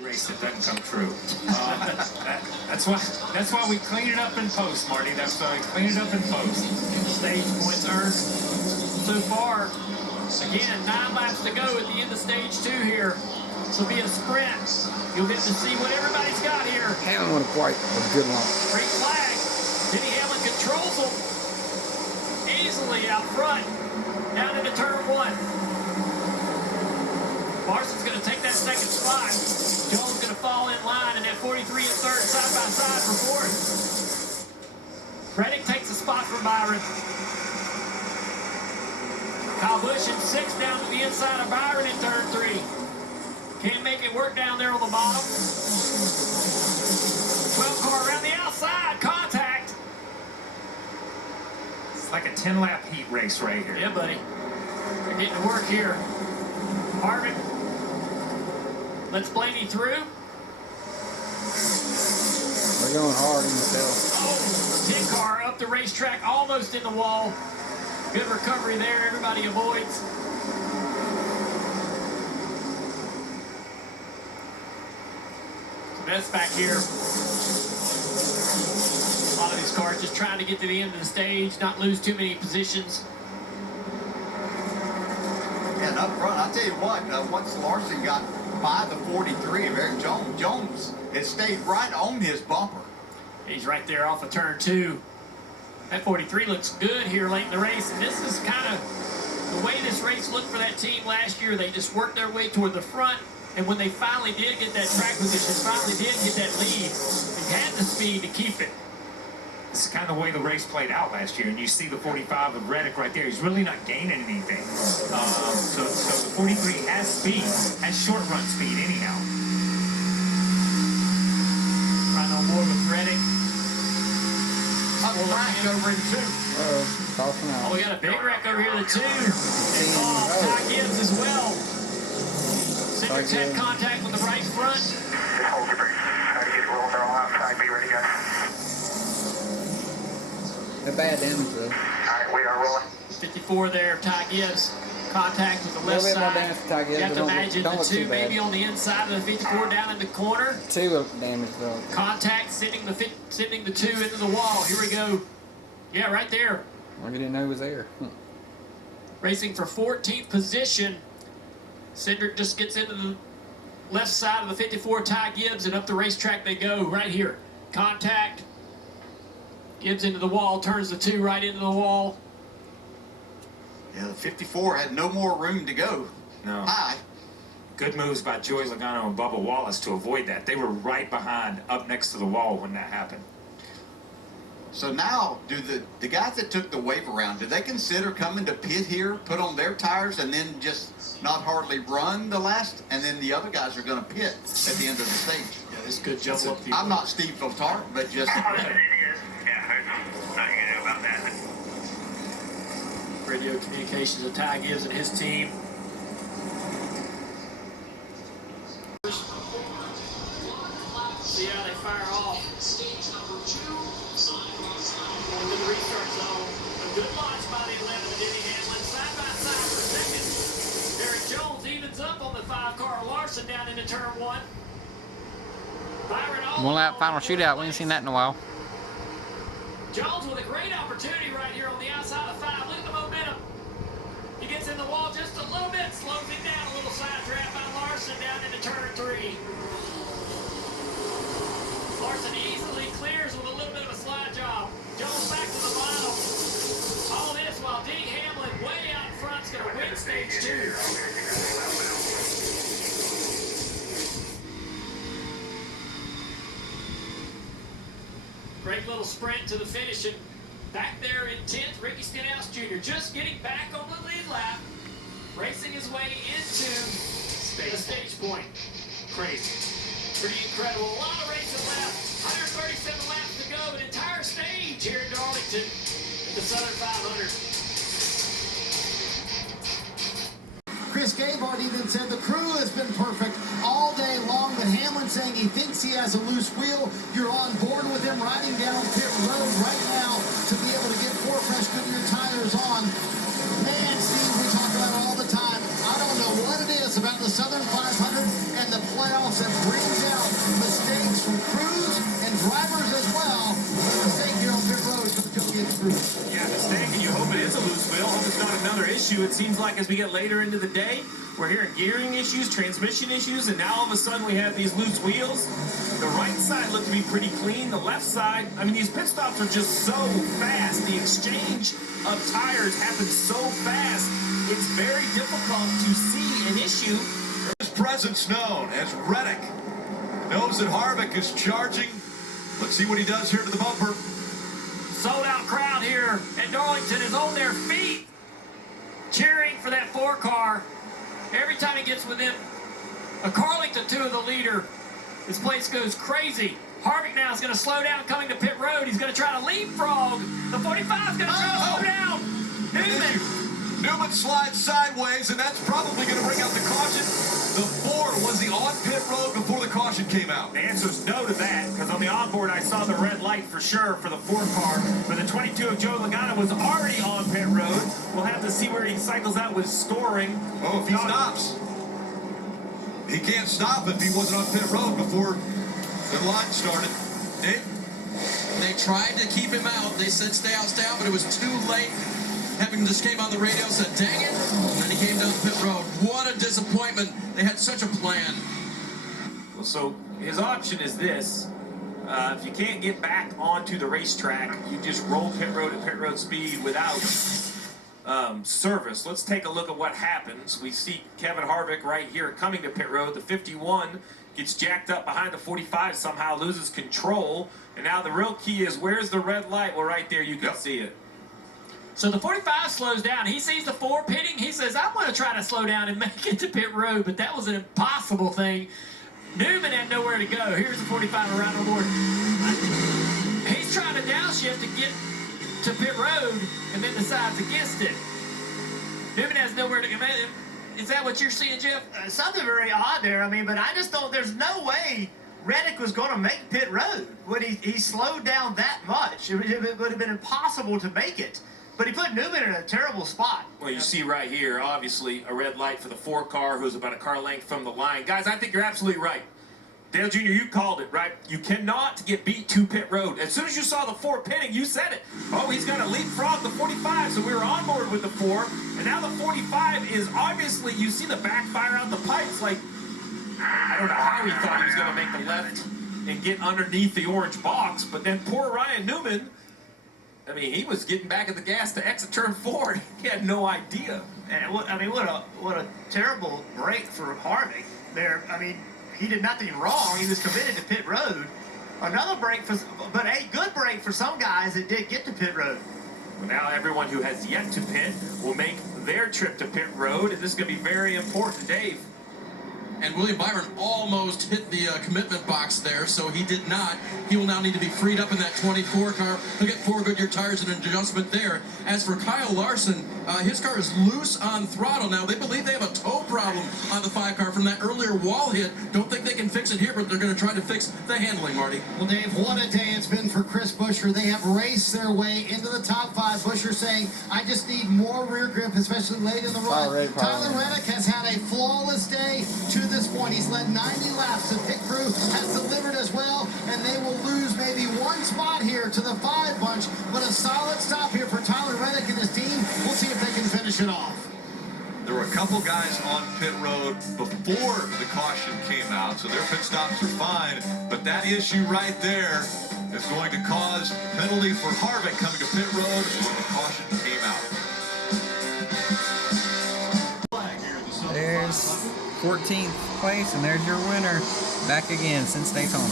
Race that doesn't come true. That's why we clean it up in post, Marty. That's why we clean it up in post. Stage points earned so far. Again, 9 laps to go at the end of stage 2 here. This will be a sprint. You'll get to see what everybody's got here. Hamlin with quite a good launch. Great flag. Denny Hamlin controls them easily out front, down into turn 1. Larson's going to take that second spot. Jones going to fall in line, and that 43 and third side by side for fourth. Reddick takes a spot from Byron. Kyle Busch in 6th down to the inside of Byron in turn 3. Can't make it work down there on the bottom. 12 car around the outside, contact. It's like a 10-lap heat race right here. Yeah, buddy. They're getting to work here. Harvick lets Blaney through. They're going hard in the tail. Oh, 10 car up the racetrack, almost in the wall. Good recovery there. Everybody avoids. So that's back here. A lot of these cars just trying to get to the end of the stage, not lose too many positions. And up front, I'll tell you what, once Larson got by the 43 of Eric Jones, Jones has stayed right on his bumper. He's right there off of turn 2. That 43 looks good here late in the race, and this is kind of the way this race looked for that team last year. They just worked their way toward the front, and when they finally did get that track position, finally did get that lead, they had the speed to keep it. This is kind of the way the race played out last year, and you see the 45 of Reddick right there. He's really not gaining anything. So the 43 has speed, has short run speed anyhow. Right on board with Reddick. Crash over in 2. Tossing out. Oh, we got a big wreck over here, the 2. It's off. Ty Gibbs as well. Cindric's had contact with the right front. Just hold your brakes. Try to get rolled. They're all outside. Be ready, guys. They're bad damage though. Alright, we are rolling. 54 there, Ty Gibbs. Contact with the left A little bit more side. damage for Ty Gibbs, You have but to imagine don't the look 2 too bad. maybe on the inside of the 54 down in the corner. 2 look damage though. Contact sending the 2 into the wall. Here we go. Yeah, right there. I didn't know it was there. Racing for 14th position. Cindric just gets into the left side of the 54, Ty Gibbs, and up the racetrack they go right here. Contact. Gibbs into the wall, turns the 2 right into the wall. Yeah, the 54 had no more room to go. No. High. Good moves by Joey Logano and Bubba Wallace to avoid that. They were right behind, up next to the wall when that happened. So now, do the guys that took the wave around, do they consider coming to pit here, put on their tires, and then just not hardly run the last, and then the other guys are going to pit at the end of the stage? Yeah, this could jump up the... I'm not Steve Votart, but just... Radio communications of Ty Gibbs and his team. See how they fire off. Into the restart zone. A good launch by the 11 of Denny Hamlin. Side by side for second. Eric Jones evens up on the 5 car. Larson down into turn 1. Byron all 1 lap final shootout. We ain't seen that in a while. Jones with a great opportunity right here on the outside of 5. Look at the momentum. He gets in the wall just a little bit, slows him down. A little side draft by Larson down into turn 3. Larson easily clears with a little bit of a slide job. Jones back to the bottom. All this while Denny Hamlin way out in front is going to win stage 2. Great little sprint to the finish, and back there in 10th, Ricky Stenhouse Jr. just getting back on the lead lap, racing his way into the stage point. Crazy. Pretty incredible. A lot of racing left. 137 laps to go, an entire stage here in Darlington at the Southern 500. Chris Gabehart even said the crew has been perfect all day long, but Hamlin saying he thinks he has a loose wheel. You're on board with him riding down pit road right now to be able to get 4 fresh Goodyear tires on. Man, Steve, we talk about it all the time. I don't know know what it is about the Southern 500 and the playoffs that brings out mistakes from crews and drivers as well. The mistake here on pit road from Joey and crew. Yeah, mistake, and you hope it is a loose wheel. Hope it's not another issue. It seems like as we get later into the day, we're hearing gearing issues, transmission issues, and now all of a sudden we have these loose wheels. The right side looked to be pretty clean. The left side, I mean, these pit stops are just so fast. The exchange of tires happens so fast. It's very difficult to see an issue. His presence known as Reddick knows that Harvick is charging. Let's see what he does here to the bumper. Sold out crowd here at Darlington is on their feet, cheering for that 4 car. Every time he gets within a car length or 2 of the leader, this place goes crazy. Harvick now is going to slow down coming to pit road. He's going to try to leapfrog. The 45 is going to try to slow down. Newman slides sideways, and that's probably going to bring out the caution. The 4 was he on pit road before the caution came out? The answer is no to that, because on the onboard I saw the red light for sure for the 4 car. But the 22 of Joe Logano was already on pit road. We'll have to see where he cycles out with storing. Oh, if he stops. He can't stop if he wasn't on pit road before the line started. Dave? They tried to keep him out. They said stay out, but it was too late. Having just came on the radio, said, dang it, and then he came down pit road. What a disappointment. They had such a plan. Well, so his option is this. If you can't get back onto the racetrack, you just roll pit road at pit road speed without service. Let's take a look at what happens. We see Kevin Harvick right here coming to pit road. The 51 gets jacked up behind the 45, somehow loses control. And now the real key is, where's the red light? Well, right there you can see it. So the 45 slows down. He sees the 4 pitting. He says, I'm going to try to slow down and make it to pit road, but that was an impossible thing. Newman had nowhere to go. Here's the 45 around the board. He's trying to downshift to get to pit road and then decides against it. Newman has nowhere to go. Is that what you're seeing, Jeff? Something very odd there. I mean, but I just thought there's no way Reddick was going to make pit road when he slowed down that much. It would have been impossible to make it. But he put Newman in a terrible spot. Well, you see right here, obviously, a red light for the 4 car, who's about a car length from the line. Guys, I think you're absolutely right. Dale Jr., you called it, right? You cannot get beat to pit road. As soon as you saw the 4 pitting, you said it. Oh, he's going to leapfrog the 45, so we were on board with the 4. And now the 45 is obviously, you see the backfire out the pipes. Like, I don't know how he thought he was going to make the left and get underneath the orange box. But then poor Ryan Newman, I mean, he was getting back at the gas to exit turn 4. He had no idea. And what a terrible break for Harvick there. I mean, he did nothing wrong. He was committed to pit road. Another break but a good break for some guys that did get to pit road. Well, now everyone who has yet to pit will make their trip to pit road, and this is going to be very important, Dave. And William Byron almost hit the commitment box there, so he did not. He will now need to be freed up in that 24 car. He'll get 4 Goodyear tires and an adjustment there. As for Kyle Larson, his car is loose on throttle now. They believe they have a tow problem on the 5 car from that earlier wall hit. Don't think they can fix it here, but they're going to try to fix the handling, Marty. Well, Dave, what a day it's been for Chris Buescher. They have raced their way into the top 5. Buescher saying, I just need more rear grip, especially late in the run. Tyler Reddick has had a flawless day to this point. He's led 90 laps. The pit crew has delivered as well, and they will lose maybe 1 spot here to the 5 bunch, but a solid stop here for Tyler Reddick and his team. We'll see if they can finish it off. There were a couple guys on pit road before the caution came out, so their pit stops are fine. But that issue right there is going to cause penalty for Harvick coming to pit road when the caution came out. There's 14th place, and there's your winner. Back again since Daytona.